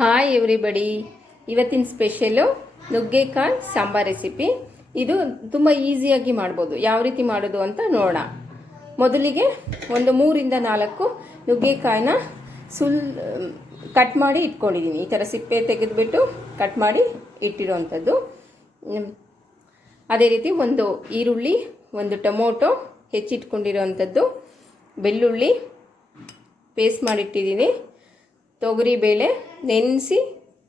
Hi everybody, ಇವತ್ತಿನ special ನುಗ್ಗೆಕಾಯಿ sambar recipe. ಇದು ತುಂಬ ಈಸಿಯಾಗಿ ಮಾಡ್ಬೋದು. ಯಾವ ರೀತಿ ಮಾಡೋದು ಅಂತ ನೋಡೋಣ. ಮೊದಲಿಗೆ ಒಂದು 3-4 ನುಗ್ಗೆಕಾಯಿನ ಕಟ್ ಮಾಡಿ ಇಟ್ಕೊಂಡಿದ್ದೀನಿ. ಈ ಥರ ಸಿಪ್ಪೆ ತೆಗೆದುಬಿಟ್ಟು ಕಟ್ ಮಾಡಿ ಇಟ್ಟಿರೋವಂಥದ್ದು. ಅದೇ ರೀತಿ ಒಂದು ಈರುಳ್ಳಿ, ಒಂದು ಟೊಮೊಟೊ ಹೆಚ್ಚಿಟ್ಕೊಂಡಿರೋವಂಥದ್ದು, ಬೆಳ್ಳುಳ್ಳಿ ಪೇಸ್ಟ್ ಮಾಡಿಟ್ಟಿದ್ದೀನಿ, ತೊಗರಿಬೇಳೆ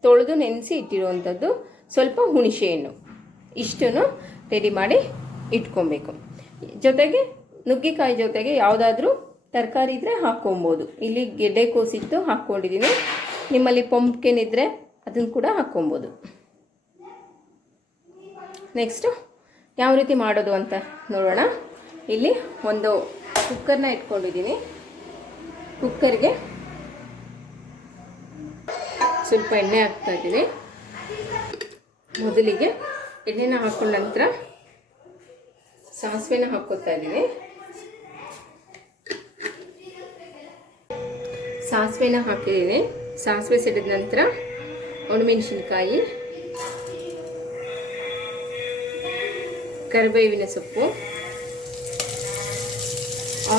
ತೊಳೆದು ನೆನೆಸಿ ಇಟ್ಟಿರುವಂಥದ್ದು, ಸ್ವಲ್ಪ ಹುಣಸೆಹಣ್ಣು, ಇಷ್ಟನ್ನು ರೆಡಿ ಮಾಡಿ ಇಟ್ಕೊಬೇಕು. ಜೊತೆಗೆ ನುಗ್ಗೆಕಾಯಿ ಜೊತೆಗೆ ಯಾವುದಾದ್ರೂ ತರಕಾರಿ ಇದ್ದರೆ ಹಾಕ್ಕೊಬೋದು. ಇಲ್ಲಿ ಗೆಡ್ಡೆಕೋಸಿಟ್ಟು ಹಾಕ್ಕೊಂಡಿದ್ದೀನಿ. ನಿಮ್ಮಲ್ಲಿ ಪಂಪ್ಕಿನ್ ಇದ್ದರೆ ಅದನ್ನು ಕೂಡ ಹಾಕ್ಕೊಬೋದು. ನೆಕ್ಸ್ಟು ಯಾವ ರೀತಿ ಮಾಡೋದು ಅಂತ ನೋಡೋಣ. ಇಲ್ಲಿ ಒಂದು ಕುಕ್ಕರ್ನ ಇಟ್ಕೊಂಡಿದ್ದೀನಿ. ಕುಕ್ಕರ್ಗೆ ಸ್ವಲ್ಪ ಎಣ್ಣೆ ಹಾಕ್ತಾ ಇದ್ದೀನಿ. ಮೊದಲಿಗೆ ಎಣ್ಣೆನ ಹಾಕೊಂಡ ನಂತರ ಸಾಸಿವೆನ ಹಾಕ್ಕೊತಾ ಇದ್ದೀನಿ. ಸಾಸಿವೆನ ಹಾಕಿದ್ದೀನಿ. ಸಾಸಿವೆ ಸಿಡಿದ ನಂತರ ಒಣಮೆಣಸಿನಕಾಯಿ, ಕರಿಬೇವಿನ ಸೊಪ್ಪು,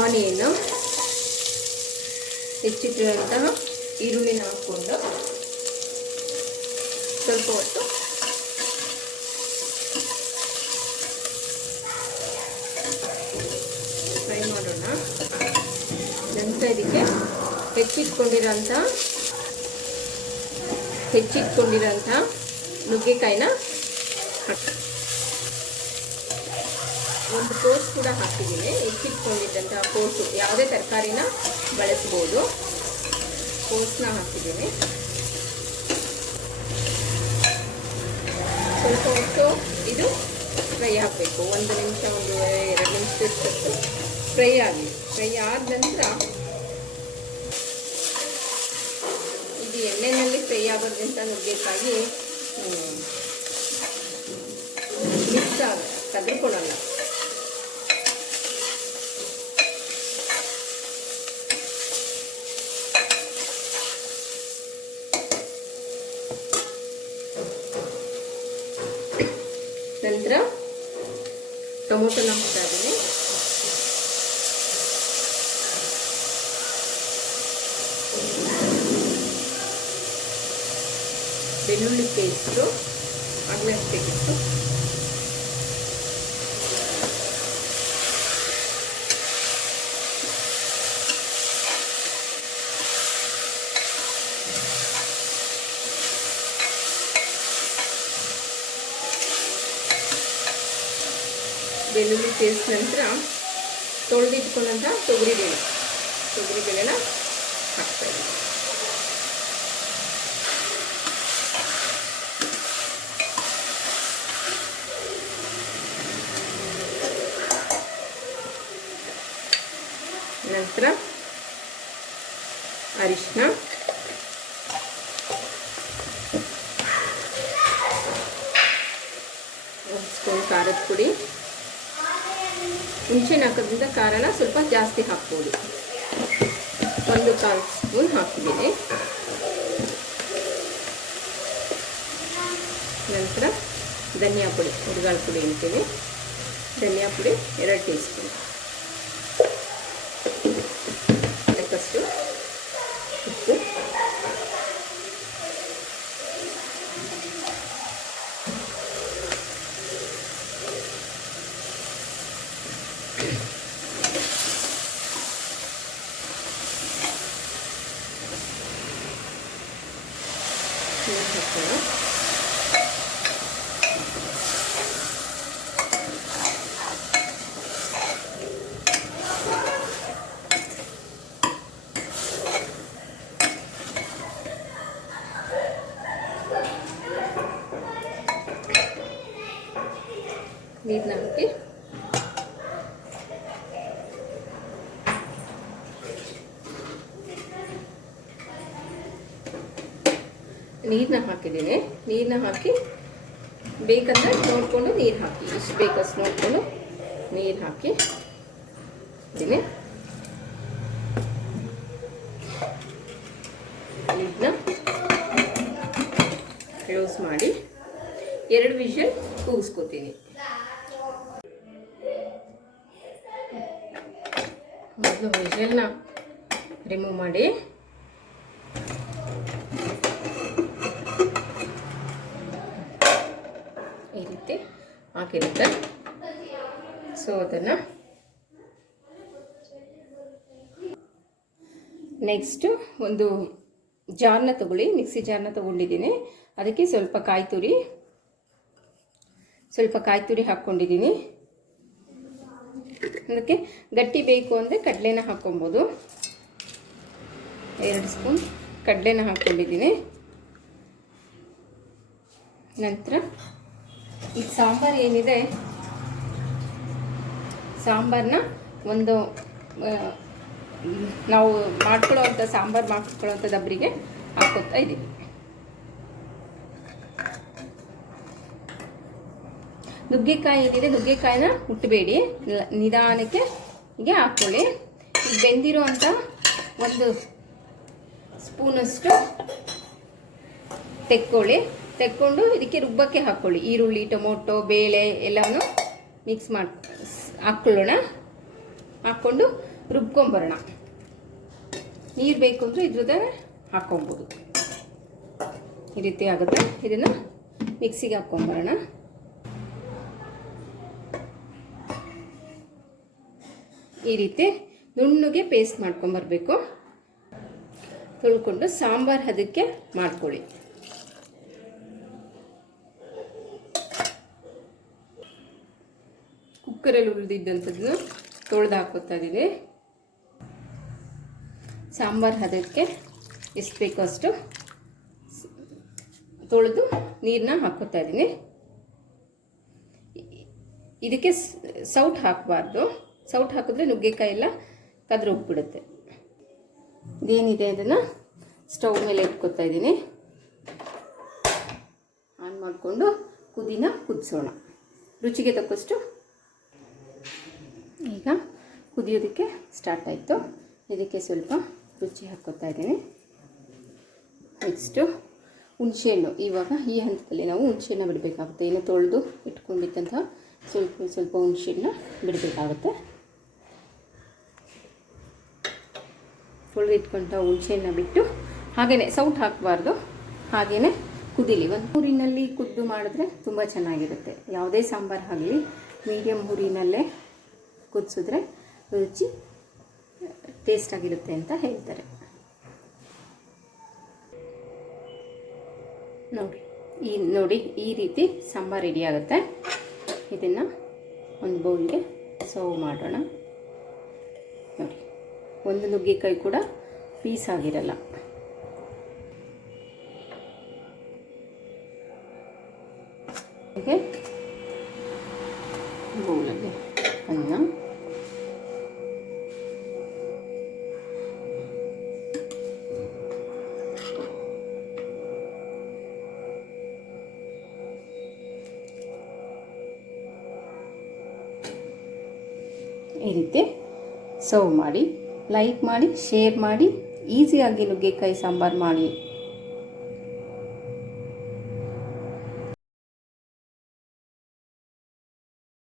ಆನಿಯನ್, ಹೆಚ್ಚಿಟ್ಟಿರುವಂತಹ ಈರುಳ್ಳಿನ ಹಾಕ್ಕೊಂಡು ಸ್ವಲ್ಪ ಹೊತ್ತು ಫ್ರೈ ಮಾಡೋಣ. ನಂತರ ಇದಕ್ಕೆ ಹೆಚ್ಚಿಟ್ಕೊಂಡಿರೋಂಥ ನುಗ್ಗೆಕಾಯಿನ ಒಂದು ಕೋಸು ಕೂಡ ಹಾಕಿದ್ದೀನಿ. ಹೆಚ್ಚಿಟ್ಕೊಂಡಿದ್ದಂಥ ಕೋಸು, ಯಾವುದೇ ತರಕಾರಿನ ಬಳಸ್ಬೋದು. ಕೋಸನ್ನ ಹಾಕಿದ್ದೀನಿ. ಸ್ವಲ್ಪ ಹೊತ್ತು ಇದು ಫ್ರೈ ಆಗಬೇಕು. 1 ನಿಮಿಷ, 1-2 ನಿಮಿಷದಷ್ಟು ಫ್ರೈ ಆಗಲಿ. ಫ್ರೈ ಆದ ನಂತರ ಇದು ಎಣ್ಣೆಯಲ್ಲಿ ಫ್ರೈ ಆಗೋದ್ರಿಂದ ನುಗ್ಗೆಕಾಯಿ ಮಿಕ್ಸ್ ತೆಗೆದುಕೊಳ್ಳಲ್ಲ. ನಂತರ ಟೊಮೊಟೊನ ಹಾಕ್ತಾ ಇದ್ದೀನಿ. ಬೆಳ್ಳುಳ್ಳಿ ಪೇಸ್ಟು ಆಗಲೇ ಹಾಕಬೇಕಿತ್ತು. ಬೆಳ್ಳುಳ್ಳಿ ಪೇಸ್ಟ್ ನಂತರ ತೊಳೆದಿಟ್ಕೊಂಡಂಥ ತೊಗರಿಬೇಳೆನ ಹಾಕ್ತಾ ಇದ್ದೀನಿ. ನಂತರ ಅರಿಶಿನ, ಒಂದು ಸ್ಪೂನ್ ಖಾರದ ಪುಡಿ. ಹುಣಸೆಹಣ್ಣು ಹಾಕೋದ್ರಿಂದ ಖಾರನ ಸ್ವಲ್ಪ ಜಾಸ್ತಿ ಹಾಕ್ಬೋದು. 1/4 ಸ್ಪೂನ್ ಹಾಕಿದ್ದೀನಿ. ನಂತರ ಧನಿಯಾ ಪುಡಿ, ಹುರಿಗಾಳ ಪುಡಿ ಅಂತೀನಿ. ಧನಿಯಾ ಪುಡಿ 2 ಟೀ ಸ್ಪೂನ್. ಅದಕ್ಕಷ್ಟು ಉಪ್ಪು, ನೀರನ್ನ ಹಾಕಿ ನೀರನ್ನ ಹಾಕಿದ್ದೀನಿ. ನೀರನ್ನ ಹಾಕಿ ಬೇಕಂದ್ರೆ ನೋಡಿಕೊಂಡು ನೀರು ಹಾಕಿ, ಇಷ್ಟು ಬೇಕಷ್ಟು ನೋಡಿಕೊಂಡು ನೀರು ಹಾಕಿ ಇದ್ದೀನಿ. ಇದನ್ನ ಕ್ಲೋಸ್ ಮಾಡಿ 2 ವಿಷಲ್ ಕೂಗಿಸ್ಕೊತೀನಿ. ಮೊದಲು ವಿಷಲ್ನ ರಿಮೂವ್ ಮಾಡಿ ಈ ರೀತಿ ಹಾಕಿರುತ್ತೆ. ಸೊ ಅದನ್ನು ನೆಕ್ಸ್ಟು ಒಂದು ಜಾರ್ನ ತಗೊಳ್ಳಿ, ಮಿಕ್ಸಿ ಜಾರ್ನ ತಗೊಂಡಿದ್ದೀನಿ. ಅದಕ್ಕೆ ಸ್ವಲ್ಪ ಕಾಯಿ ತುರಿ ಹಾಕ್ಕೊಂಡಿದ್ದೀನಿ. ಅದಕ್ಕೆ ಗಟ್ಟಿ ಬೇಕು ಅಂದರೆ ಕಡಲೆನ ಹಾಕ್ಕೊಬೋದು. 2 ಸ್ಪೂನ್ ಕಡಲೆನ ಹಾಕ್ಕೊಂಡಿದ್ದೀನಿ. ನಂತರ ಈ ಸಾಂಬಾರು ಏನಿದೆ, ಸಾಂಬಾರನ್ನ ಒಂದು ನಾವು ಸಾಂಬಾರು ಮಾಡ್ಕೊಳ್ಳೋವಂಥ ಡಬ್ರಿಗೆ ಹಾಕೋತಾ ಇದ್ದೀವಿ. ನುಗ್ಗೆಕಾಯಿ ಏನಿದೆ, ನುಗ್ಗೆಕಾಯಿನ ಮುಟ್ಟಬೇಡಿ, ನಿಧಾನಕ್ಕೆ ಹೀಗೆ ಹಾಕ್ಕೊಳ್ಳಿ. ಈಗ ಬೆಂದಿರೋ ಅಂಥ 1 ಸ್ಪೂನಷ್ಟು ತೆಕ್ಕೊಂಡು ಇದಕ್ಕೆ ರುಬ್ಬಕ್ಕೆ ಹಾಕ್ಕೊಳ್ಳಿ. ಈರುಳ್ಳಿ, ಟೊಮೊಟೊ, ಬೇಳೆ ಎಲ್ಲವನ್ನು ಮಿಕ್ಸ್ ಹಾಕ್ಕೊಂಡು ರುಬ್ಕೊಂಬರೋಣ. ನೀರು ಬೇಕು ಅಂದರೆ ಇದ್ರದ್ದೇ ಹಾಕ್ಕೊಬೋದು. ಈ ರೀತಿ ಆಗುತ್ತೆ. ಇದನ್ನು ಮಿಕ್ಸಿಗೆ ಹಾಕ್ಕೊಂಬರೋಣ. ಈ ರೀತಿ ನುಣ್ಣಗೆ ಪೇಸ್ಟ್ ಮಾಡ್ಕೊಂಬರ್ಬೇಕು. ತೊಳ್ಕೊಂಡು ಸಾಂಬಾರು ಅದಕ್ಕೆ ಮಾಡ್ಕೊಳ್ಳಿ. ಕುಕ್ಕರಲ್ಲಿ ಉಳಿದಿದ್ದಂಥದ್ದನ್ನು ತೊಳೆದು ಹಾಕೋತಾ ಇದ್ದೀನಿ. ಸಾಂಬಾರು ಹದಕ್ಕೆ ಎಷ್ಟು ಬೇಕೋ ಅಷ್ಟು ತೊಳೆದು ನೀರನ್ನ ಹಾಕೋತಾ ಇದ್ದೀನಿ. ಇದಕ್ಕೆ ಸೌಟ್ ಹಾಕಬಾರ್ದು. ಸೌಟ್ ಹಾಕಿದ್ರೆ ನುಗ್ಗೆಕಾಯಿ ಎಲ್ಲ ಕದ್ರೋಗ್ಬಿಡುತ್ತೆ. ಇದೇನಿದೆ ಅದನ್ನು ಸ್ಟವ್ ಮೇಲೆ ಇಟ್ಕೋತಾ ಇದ್ದೀನಿ. ಆನ್ ಮಾಡಿಕೊಂಡು ಕುದಿಸೋಣ. ರುಚಿಗೆ ತಕ್ಕಷ್ಟು. ಈಗ ಕುದಿಯೋದಕ್ಕೆ ಸ್ಟಾರ್ಟ್ ಆಯಿತು. ಇದಕ್ಕೆ ಸ್ವಲ್ಪ ರುಚಿ ಹಾಕ್ಕೋತಾ ಇದ್ದೀನಿ. ನೆಕ್ಸ್ಟು ಹುಣಸೆಹಣ್ಣು. ಇವಾಗ ಈ ಹಂತದಲ್ಲಿ ನಾವು ಹುಣಸೆಹಣ್ಣು ಬಿಡಬೇಕಾಗುತ್ತೆ. ಇನ್ನು ತೊಳೆದು ಇಟ್ಕೊಂಡಿದ್ದಂತಹ ಸ್ವಲ್ಪ ಹುಣಸೆಹಣ್ಣು ಬಿಡಬೇಕಾಗುತ್ತೆ. ತೊಳೆದು ಇಟ್ಕೊಂಡ ಹುಣಸೆಹಣ್ಣು ಬಿಟ್ಟು ಹಾಗೆಯೇ ಸೌಟ್ ಹಾಕಬಾರ್ದು, ಹಾಗೆಯೇ ಕುದೀಲಿ. ಒಂದು ಹುರಿನಲ್ಲಿ ಕುದ್ದು ಮಾಡಿದ್ರೆ ತುಂಬ ಚೆನ್ನಾಗಿರುತ್ತೆ. ಯಾವುದೇ ಸಾಂಬಾರು ಆಗಲಿ ಮೀಡಿಯಮ್ ಹುರಿನಲ್ಲೇ ಕುದಿಸಿದ್ರೆ ರುಚಿ ಟೇಸ್ಟ್ ಆಗಿರುತ್ತೆ ಅಂತ ಹೇಳ್ತಾರೆ. ನೋಡಿ ಈ ರೀತಿ ಸಾಂಬಾರು ರೆಡಿ ಆಗುತ್ತೆ. ಇದನ್ನು ಒಂದು ಬೌಲ್ಗೆ ಸರ್ವ್ ಮಾಡೋಣ. ನೋಡಿ, ಒಂದು ನುಗ್ಗೆಕಾಯಿ ಕೂಡ ಪೀಸ್ ಆಗಿರಲ್ಲ. ಹೀಗೆ ಬೌಲಲ್ಲಿ ಅನ್ನ, ಈ ರೀತಿ ಸರ್ವ್ ಮಾಡಿ. ಲೈಕ್ ಮಾಡಿ, ಶೇರ್ ಮಾಡಿ. ಈಸಿಯಾಗಿ ನುಗ್ಗೆಕಾಯಿ ಸಾಂಬಾರು